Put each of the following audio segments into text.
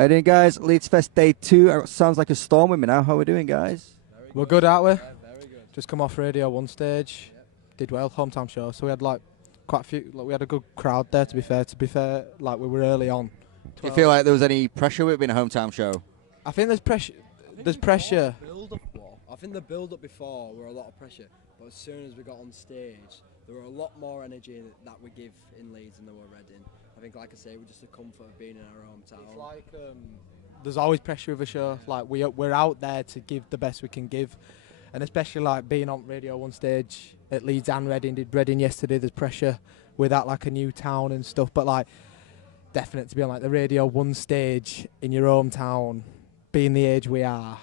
How you doing, guys? Leeds Fest Day 2. Sounds like a storm with me now. How are we doing, guys? We're good, aren't we? Yeah, very good. Just come off Radio 1 stage. Yep. Did well, hometown show. So we had like quite a few. Like, we had a good crowd there. To be fair, like we were early on. Do you feel like there was any pressure with it being a hometown show? I think there's pressure. There's pressure. I think the build-up before were a lot of pressure, but as soon as we got on stage, there were a lot more energy that we give in Leeds than there were Reading. I think, like I say, we're just the comfort of being in our hometown. It's like there's always pressure with a show. Like we're out there to give the best we can give, and especially like being on Radio 1 stage at Leeds and Reading. Did Reading yesterday? There's pressure with that, like a new town and stuff. But like, definite to be on like the Radio 1 stage in your hometown, being the age we are.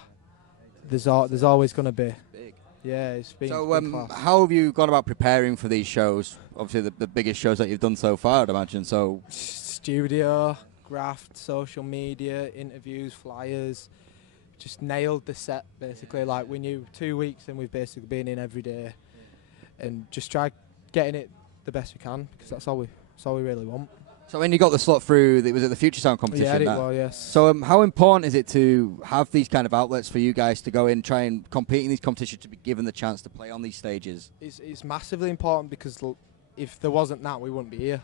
There's always going to be. Big. Yeah, it's been. So, how have you gone about preparing for these shows? Obviously, the biggest shows that you've done so far, I'd imagine. So, studio, graft, social media, interviews, flyers. Just nailed the set basically. Like we knew 2 weeks, and we've basically been in every day, and just tried getting it the best we can, because that's all we really want. So when you got the slot through, was it the Future Sound competition? Yeah, it was, yes. So how important is it to have these kind of outlets for you guys to go in, try and compete in these competitions, to be given the chance to play on these stages? It's massively important, because if there wasn't that, we wouldn't be here.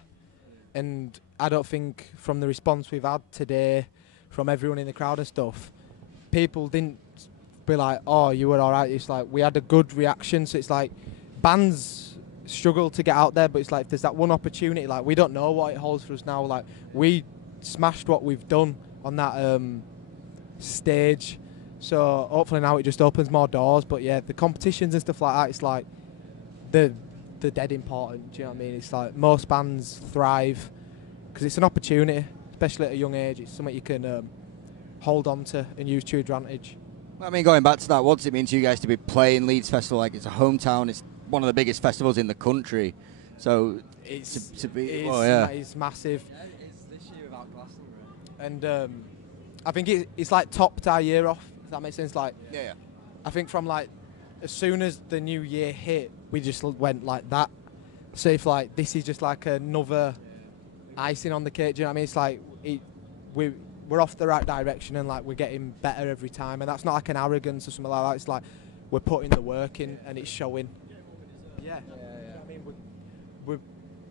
And I don't think from the response we've had today, from everyone in the crowd and stuff, people didn't be like, oh, you were all right. It's like we had a good reaction. So it's like bands struggle to get out there, but it's like if there's that one opportunity, like we don't know what it holds for us now. Like we smashed what we've done on that stage, so hopefully now it just opens more doors. But yeah, the competitions and stuff like that, it's like they're dead important. Do you know what I mean? It's like most bands thrive because it's an opportunity, especially at a young age. It's something you can hold on to and use to your advantage. I mean, going back to that, what does it mean to you guys to be playing Leeds Festival? Like, it's a hometown, it's one of the biggest festivals in the country. So it's massive. Yeah, it is this year without Glastonbury. And I think it's like topped our year off, if that makes sense. Like, yeah. I think from like as soon as the new year hit, we just went like that. So if like this is just like another icing on the cake, do you know what I mean? It's like we're off the right direction, and like we're getting better every time, and that's not like an arrogance or something like that. It's like we're putting the work in, and it's showing. Yeah. I mean,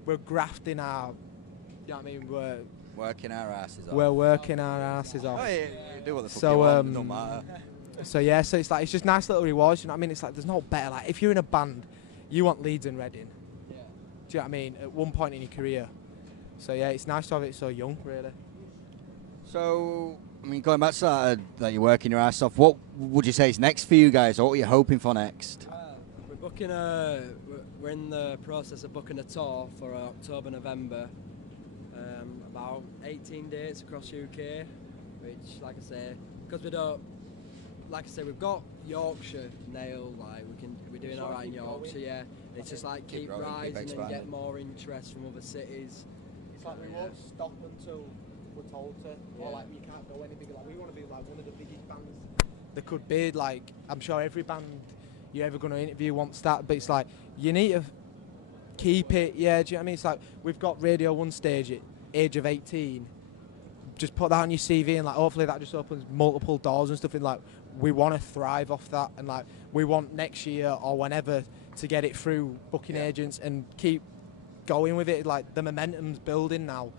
we're grafting our. You know what I mean? We're working our asses off. We're working our asses off. Oh, yeah, do what the fuck you want, it don't matter. So yeah, so it's like it's just nice little rewards. You know what I mean? It's like there's no better. Like if you're in a band, you want Leeds and Reading. Yeah. Do you know what I mean? At one point in your career. So yeah, it's nice to have it so young, really. So, I mean, going back to that you're working your ass off, what would you say is next for you guys, or what are you hoping for next? we're booking we're in the process of booking a tour for October, November. About 18 dates across UK, which, like I say, because we don't, like I say, we've got Yorkshire nailed. Like we're doing all right in Yorkshire. Yeah, it's just like keep rising and get more interest from other cities. It's like we won't stop until we're told to, or like you can't go any bigger. Like we want to be like one of the biggest bands there could be. Like I'm sure every band you're ever going to interview wants that, but it's like you need to keep it. Yeah, do you know what I mean? It's like we've got Radio 1 stage at age of 18. Just put that on your CV, and like hopefully that just opens multiple doors and stuff. And like we want to thrive off that, and like we want next year or whenever to get it through booking agents and keep going with it. Like the momentum's building now.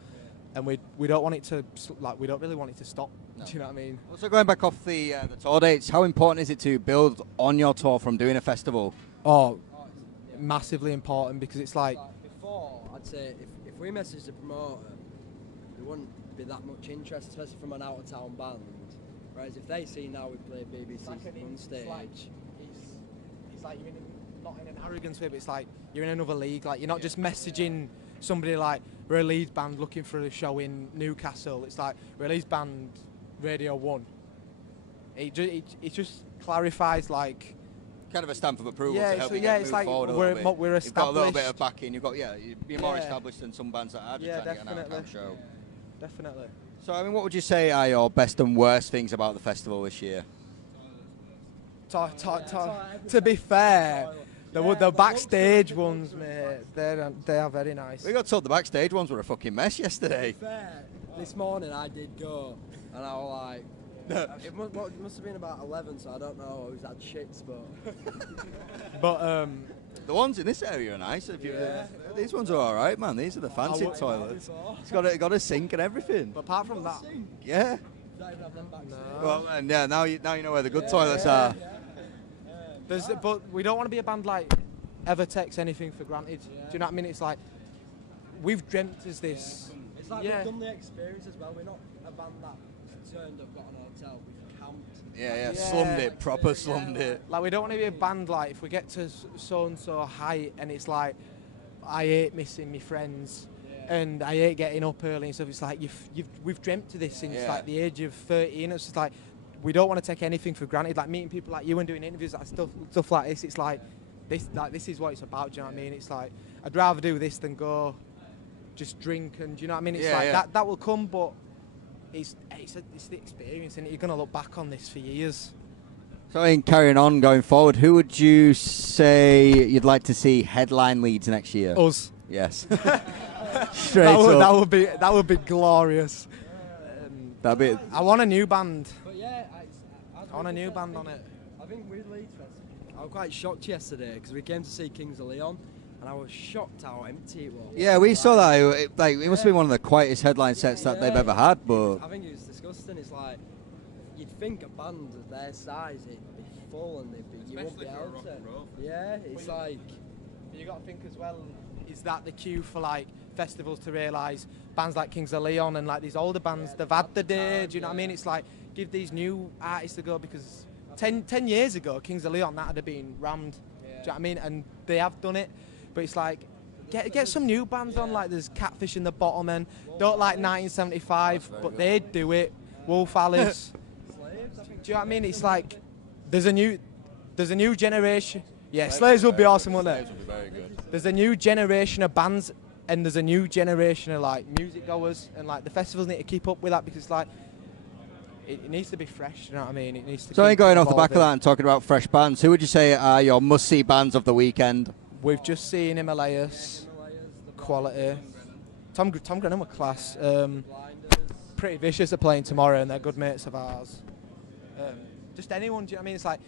And we don't want it to, like, we don't really want it to stop. No. Do you know what I mean? Also, going back off the tour dates, how important is it to build on your tour from doing a festival? Oh, massively important, because it's like before, I'd say if we messaged the promoter, there wouldn't be that much interest, especially from an out of town band. Whereas if they see now we play BBC on stage, it's like you're not in an arrogance way, but it's like you're in another league. Like you're not just messaging somebody like we're a Leeds band looking for a show in Newcastle. It's like we're a Leeds band, Radio 1. It just clarifies like kind of a stamp of approval to help you get move like forward a we're little bit. We're established. You've got a little bit of backing. You've got you're more established than some bands that are just trying to get an out-of-town show. Definitely. So I mean, what would you say are your best and worst things about the festival this year? To be fair. The backstage ones, mate, they are very nice. We got told the backstage ones were a fucking mess yesterday. Fair. This morning I did go, And I was like, it must have been about 11, so I don't know who's had shits, but. But The ones in this area are nice. These ones are all right, man. These are the fancy toilets. It's got a sink and everything. but apart from that, Yeah. Don't even have them backstage. Well, and yeah, now you know where the good toilets are. but we don't want to be a band like ever takes anything for granted. Do you know what I mean? It's like we've dreamt as this. It's like we've done the experience as well. We're not a band that turned up, got an hotel, we've camped. Yeah, slummed it, proper slummed it. Like we don't want to be a band like if we get to so and so height and it's like I hate missing my friends and I hate getting up early and stuff. It's like we've dreamt of this since like the age of 13. It's just like we don't want to take anything for granted. Like meeting people like you and doing interviews, like stuff like this. It's like this is what it's about. Do you know what I mean? It's like I'd rather do this than go just drink and do you know what I mean? It's that will come, but it's the experience and you're gonna look back on this for years. So in carrying on going forward, who would you say you'd like to see headline Leeds next year? Us. Yes. Straight up. That would be glorious. That'd be. I want a new band. But yeah, I want a new band on it. I think with Leeds Festival, I was quite shocked yesterday because we came to see Kings of Leon and I was shocked how empty it was. Yeah, we saw that. It must have been one of the quietest headline sets that they've ever had. But I think it was disgusting. It's like you'd think a band of their size it'd be full and you won't be able to. Yeah, it's like. You got to think as well. Is that the cue for like festivals to realise bands like Kings of Leon and like these older bands they've had the day? Do you know what I mean? It's like give these new artists a go because 10 years ago Kings of Leon that would have been rammed. Do you know what I mean? And they have done it, but it's like get some new bands on. Like there's Catfish in the Bottom don't like 1975, but they'd do it. Wolf Alice. Do you know what I mean? It's like there's a new generation. Yeah, Slaves would be awesome, wouldn't it? Slaves would be very good. There's a new generation of bands and there's a new generation of like music goers and like the festivals need to keep up with that because like it needs to be fresh, you know what I mean? It needs to. So keep going off the back of evolving. that and talking about fresh bands, who would you say are your must-see bands of the weekend? We've just seen Himalayas, Quality. Tom Grenham were class. Pretty Vicious are playing tomorrow and they're good mates of ours. Just anyone, do you know what I mean? It's like,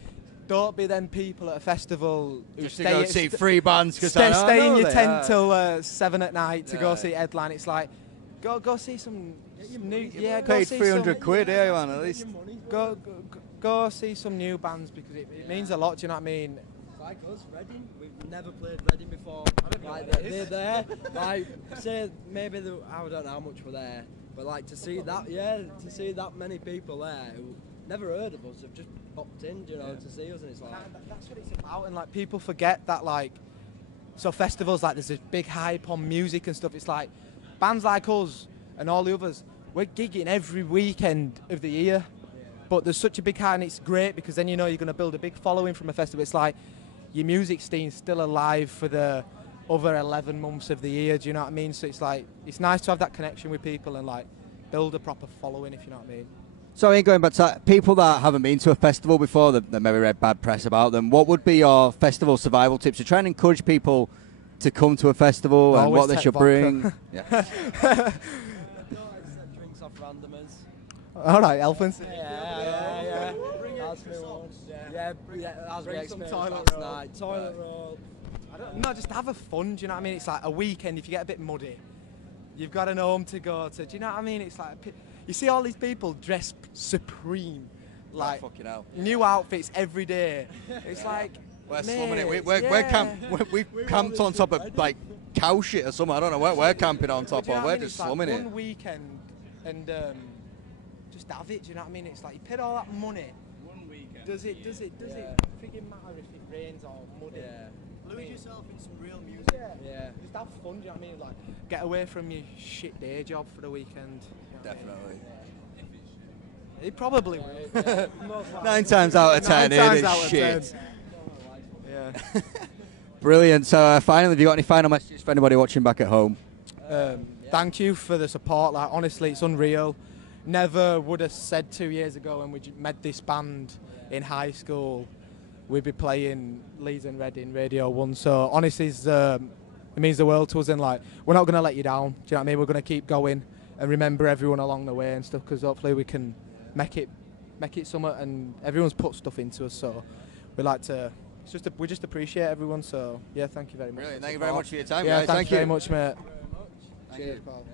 don't be them people at a festival who Just to go see three bands because stay in your tent till 7 at night to go see headline. It's like, go see some new. Yeah, go paid see 300 some, quid, yeah, man, at least. Go see some new bands because it means a lot. Do you know what I mean? Like us, Reading, we've never played Reading before. Like they're there. Like say maybe I don't know how much we're there, but like to see that many people there who never heard of us have just popped in, you know, to see us, and it's like that's what it's about. And like people forget that like, so festivals like there's this big hype on music and stuff. It's like bands like us and all the others, we're gigging every weekend of the year, but there's such a big hype and it's great because then you know you're going to build a big following from a festival. It's like your music scene's still alive for the other 11 months of the year, do you know what I mean? So it's like, it's nice to have that connection with people and like build a proper following, if you know what I mean. So going back to that, people that haven't been to a festival before, that maybe read bad press about them, what would be your festival survival tips to try and encourage people to come to a festival and what they should bring? Yeah. drinks off randomers. All right, elephants. Yeah. That's me once. Yeah, that was my experience last night. Toilet roll. No, just have a fun, do you know what I mean? It's like a weekend, if you get a bit muddy, you've got an home to go to, do you know what I mean? It's like, you see all these people dressed supreme, like fucking hell. new outfits every day. It's like, We're slumming it. We've camped on top of like cow shit or something. I don't know what we're camping on top of. We're just slumming it. One weekend and just have it, do you know what I mean? It's like you paid all that money. One weekend. Does it freaking matter if it rains or muddy? Yeah. Lose yourself in some real music. Yeah. Just have fun, do you know what I mean? Like, get away from your shit day job for the weekend. You know what I mean? Definitely. It probably will. 9 times out of 10, it is shit. Yeah. Brilliant. So finally, have you got any final messages for anybody watching back at home? Thank you for the support. Like, honestly, it's unreal. Never would have said 2 years ago when we met this band in high school, we'd be playing Leeds and Reading Radio 1. So honestly, it means the world to us. And like, we're not going to let you down. Do you know what I mean? We're going to keep going. and remember everyone along the way and stuff, because hopefully we can make it something, and everyone's put stuff into us, so we like to. We just appreciate everyone. So yeah, thank you very much. Brilliant. Thank you very much for your time. Yeah, guys. thank you very much, mate. Thank Cheers, you. pal.